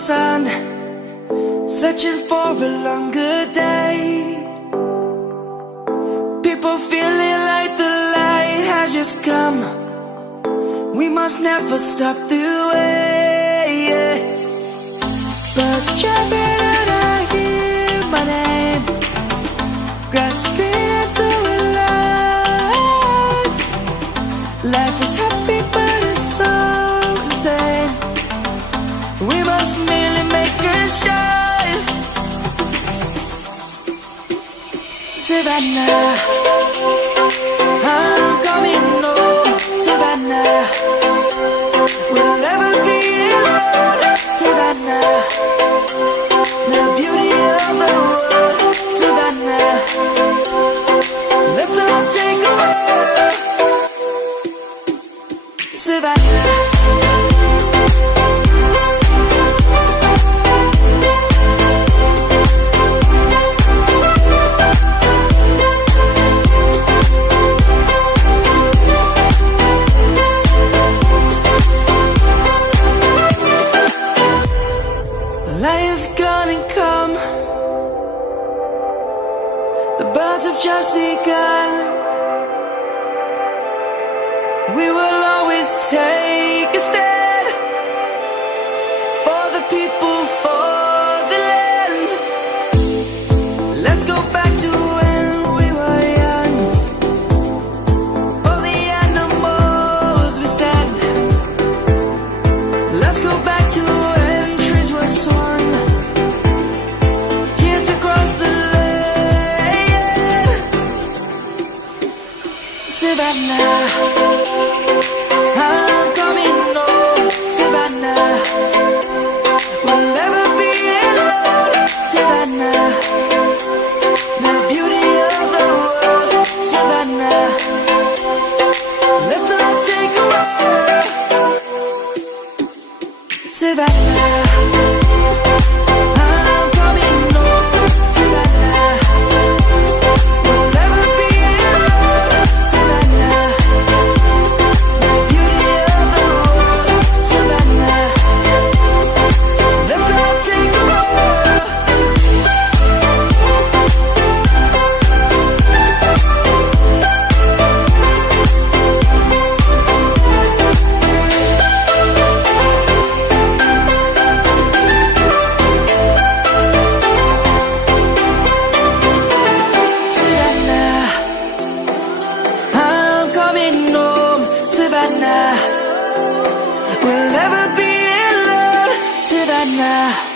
sun, searching for a longer day. People feeling like the light has just come. We must never stop the way. Birds chirping and I hear my name, grasping into life. Life is happy but it's so insane. We must merely make a start. Savannah, I'm coming home. Savannah, we'll never be alone. Savannah, the beauty of the world. Savannah, let's all take a walk. Savannah. Lion's gonna come. The birds have just begun. We will always take a stand for the people, for the land. Let's go back to when we were young. For the animals we stand. Let's go back to when trees were swung. Savannah, I'm coming home. Savannah, we'll never be alone. Savannah, the beauty of the world. Savannah, let's all take a walk. Savannah, I'm coming home. Savannah, we'll never be alone. Savannah, the beauty of the world. Savannah, let's all take a walk. Savannah, I'm coming home. Savannah, we'll never be alone. Savannah.